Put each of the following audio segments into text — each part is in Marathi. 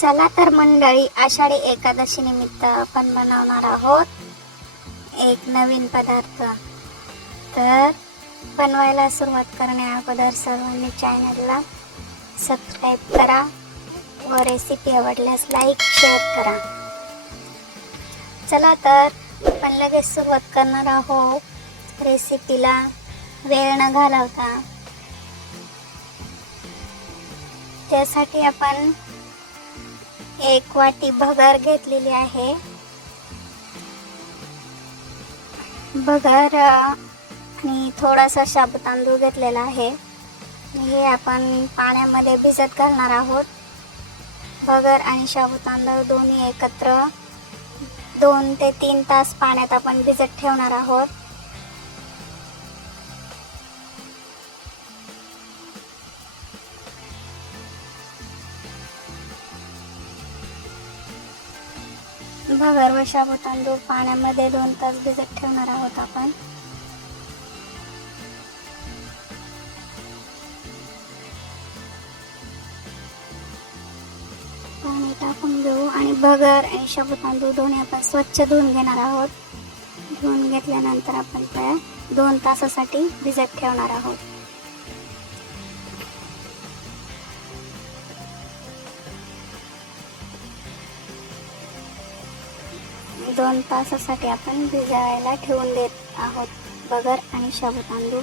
चला तर मंडळी, आषाढी एकादशी निमित्त आपण बनवणार आहोत एक नवीन पदार्थ. तर बनवायला सुरुवात करण्या अगोदर सर्वांनी चॅनलला सबस्क्राईब करा व रेसिपी आवडल्यास लाईक शेअर करा. चला तर आपण लगेच सुरुवात करणार आहोत रेसिपीला. वेळ न घालवता त्यासाठी आपण एक वाटी भगर घेतलेली आहे. भगर आणि थोडासा शाबू तांदूळ घेतलेला आहे. हे आपण पाण्यामध्ये भिजत घालणार आहोत. भगर आणि शाबू तांदूळ दोन्ही एकत्र 2 ते 3 तास पाण्यात आपण भिजत ठेवणार आहोत. भगर व शाबू तांदूळ पाण्यामध्ये 2 तास भिजत ठेवणार आहोत आपण. पाणी टाकून घेऊ आणि भगर आणि शाबू तांदूळ दोन्ही आपण स्वच्छ धुवून घेणार आहोत. धुवून घेतल्यानंतर आपण त्या 2 तासासाठी भिजत ठेवणार आहोत. दोन तासासाठी आपण भिजायला ठेवून देत आहोत. भगर आणि शाबू तांदूळ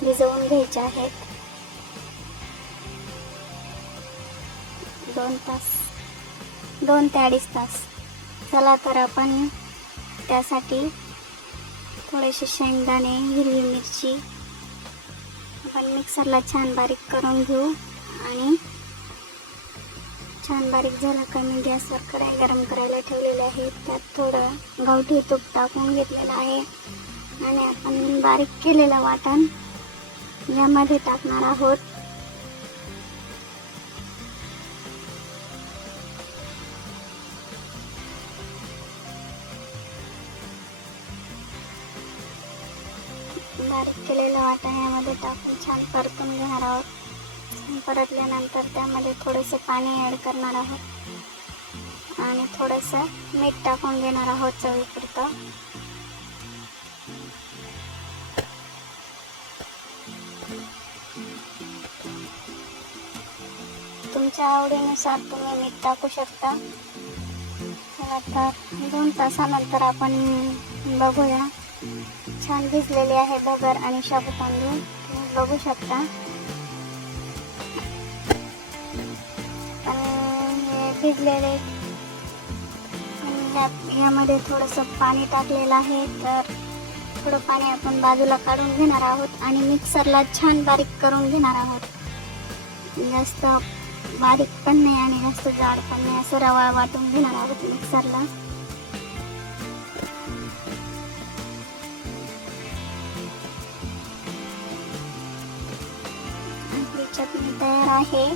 भिजवून घ्यायचे आहेत. 2 तास 2 ते 2.5 तास. चला तर आपण त्यासाठी थोडेसे शेंगदाणे, हिरवी मिरची आपण मिक्सरला छान बारीक करून घेऊ. आणि छान बारीक झाला का मी गॅसवर कढई गरम करायला ठेवलेली आहे. त्यात थोडं गावठी तूप टाकून घेतलेलं आहे आणि आपण बारीक केलेलं वाटण यामध्ये टाकणार आहोत. बारीक केलेलं वाटण यामध्ये टाकून छान परतून घेणार आहोत. परतल्यानंतर त्यामध्ये थोडेसे पाणी ॲड करणार आहोत आणि थोडंसं मीठ टाकून घेणार आहोत चवीपुरतं. तुमच्या आवडीनुसार तुम्ही मीठ टाकू शकता. चला तर 2 तासानंतर आपण बघूया. छान भिजलेली आहे भगर आणि शाबू तांदूळ, तुम्ही बघू शकता. भिजलेले यामध्ये थोडंसं पाणी टाकलेलं आहे. तर थोडं पाणी आपण बाजूला काढून घेणार आहोत आणि मिक्सरला छान बारीक करून घेणार आहोत. जास्त बारीक पण नाही आणि जास्त जाड पण नाही, असं रवाळ वाटून घेणार आहोत मिक्सरला. आपली चटणी तयार आहे,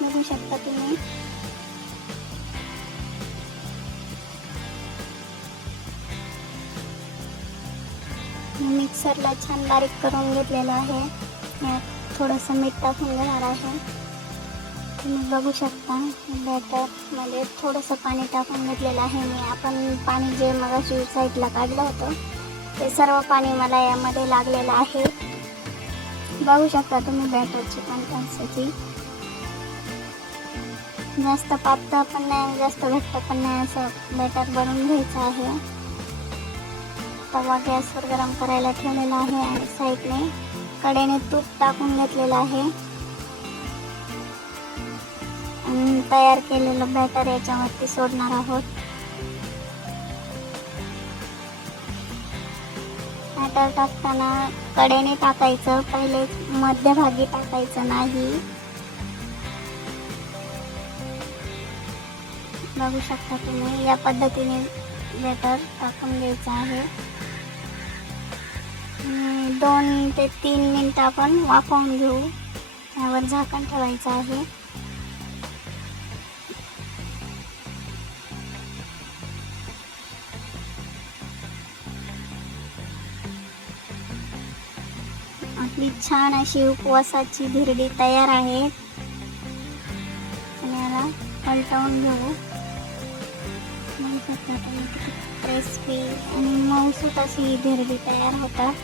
बघू शकता तुम्ही. मिक्सरला छान बारीक करून घेतलेलं आहे. थोडंसं मीठ टाकून घेणार आहे. तुम्ही बघू शकता बॅटरमध्ये थोडंसं पाणी टाकून घेतलेलं आहे मी. आपण पाणी जे मगाशी साईडला काढलं होतं ते सर्व पाणी मला यामध्ये लागलेलं आहे. बघू शकता तुम्ही बॅटरची कन्सिस्टन्सी. जास्त पातळ पण नाही, जास्त घट्ट पण नाही, असं बॅटर बनवून घ्यायचं आहे. तवा गॅसवर गरम करायला ठेवलेला आहे आणि साईडने कढईने तूप टाकून घेतलेलं आहे. आणि तयार केलेलं बॅटर याच्यावरती सोडणार आहोत. बॅटर टाकताना कढईने टाकायचं, पहिले मध्यभागी टाकायचं नाही. बघू शकता तुम्ही, या पद्धतीने बॅटर टाकून घ्यायचं आहे. 2 ते 3 मिनिटं आपण वाफवून घेऊ. यावर झाकण ठेवायचं आहे. आपली छान अशी उपवासाची धिरडी तयार आहे. आणि याला पलटवून घेऊ. मग शकता तुम्ही किती क्रिस्पी आणि मऊसूत अशी ही धिरडी तयार होतात.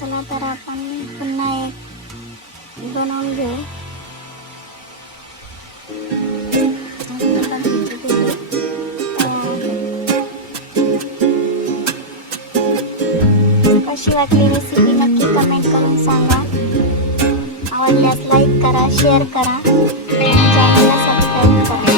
चला तर आपण पुन्हा एक बनवून घेऊ. कशी वाटली रेसिपी नक्की कमेंट करून सांगा. आवडल्यास लाईक करा, शेअर करा, चॅनलला सबस्क्राईब करा.